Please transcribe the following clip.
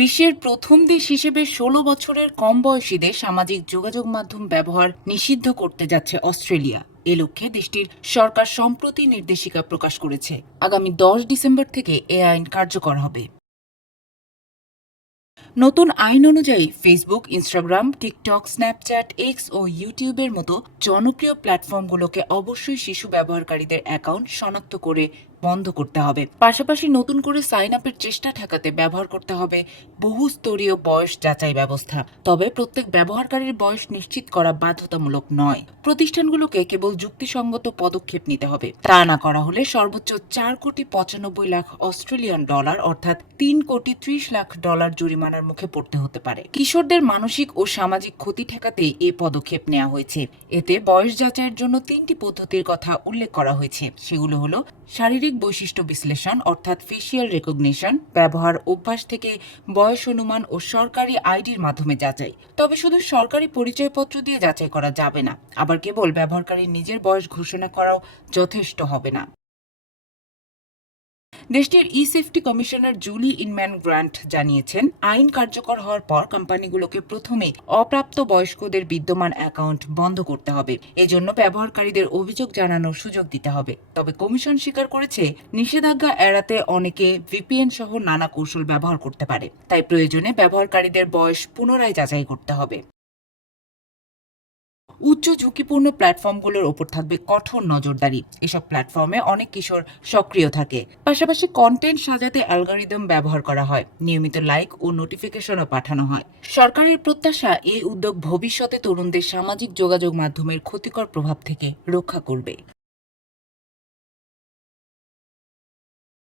বিশ্বের প্রথম দেশ হিসেবে ১৬ বছরের কম বয়সীদের সামাজিক যোগাযোগ মাধ্যম ব্যবহার নিষিদ্ধ করতে যাচ্ছে অস্ট্রেলিয়া। এ লক্ষ্যে দেশটির সরকার সম্প্রতি নির্দেশিকা প্রকাশ করেছে। আগামী ১০ ডিসেম্বর থেকে এ আইন কার্যকর হবে। নতুন আইন অনুযায়ী Facebook, Instagram, TikTok, Snapchat, X ও ইউটিউবের মতো জনপ্রিয় প্ল্যাটফর্মগুলোকে অবশ্যই শিশু ব্যবহারকারীদের অ্যাকাউন্ট শনাক্ত করে বন্ধ করতে হবে। পাশাপাশি নতুন করে সাইন আপের চেষ্টা ঠেকাতে ব্যবহার করতে হবে বহুস্তরীয় বয়স যাচাই ব্যবস্থা। তবে প্রত্যেক ব্যবহারকারীর বয়স নিশ্চিত করা বাধ্যতামূলক নয়। প্রতিষ্ঠানগুলোকে কেবল যুক্তিসঙ্গত পদক্ষেপ নিতে হবে। তা না করা হলে সর্বোচ্চ ৪,৯৫,০০,০০০ অস্ট্রেলিয়ান ডলার অর্থাৎ $৩,৩০,০০,০০০ জরিমানার মুখে পড়তে হতে পারে। কিশোরদের মানসিক ও সামাজিক ক্ষতি ঠেকাতে এ পদক্ষেপ নেওয়া হয়েছে। এতে বয়স যাচাইয়ের জন্য ৩টি পদ্ধতির কথা উল্লেখ করা হয়েছে। সেগুলো হলো শারীরিক বৈশিষ্ট্য বিশ্লেষণ অর্থাৎ ফেসিয়াল রেকগনিশন, ব্যবহার অভ্যাস থেকে বয়স অনুমান ও সরকারি আইডির মাধ্যমে যাচাই। তবে শুধু সরকারি পরিচয়পত্র দিয়ে যাচাই করা যাবে না, আবার কেবল ব্যবহারকারীর নিজের বয়স ঘোষণা করাও যথেষ্ট হবে না। দেশটির eSafety commissioner Julie Inman Grant জানিয়েছেন, আইন কার্যকর হওয়ার পর কোম্পানিগুলোকে প্রথমেই অপ্রাপ্ত বয়স্কদের বিদ্যমান অ্যাকাউন্ট বন্ধ করতে হবে। এজন্য ব্যবহারকারীদের অভিযোগ জানানোর সুযোগ দিতে হবে। তবে কমিশন স্বীকার করেছে, নিষেধাজ্ঞা এড়াতে অনেকে ভিপিএন সহ নানা কৌশল ব্যবহার করতে পারে। তাই প্রয়োজনে ব্যবহারকারীদের বয়স পুনরায় যাচাই করতে হবে। উচ্চ ঝুঁকিপূর্ণ প্ল্যাটফর্মগুলোর ওপর থাকবে কঠোর নজরদারি। এসব প্ল্যাটফর্মে অনেক কিশোর সক্রিয় থাকে। পাশাপাশি কন্টেন্ট সাজাতে অ্যালগরিদম ব্যবহার করা হয়, নিয়মিত লাইক ও নোটিফিকেশনও পাঠানো হয়। সরকারের প্রত্যাশা, এই উদ্যোগ ভবিষ্যতে তরুণদের সামাজিক যোগাযোগ মাধ্যমের ক্ষতিকর প্রভাব থেকে রক্ষা করবে।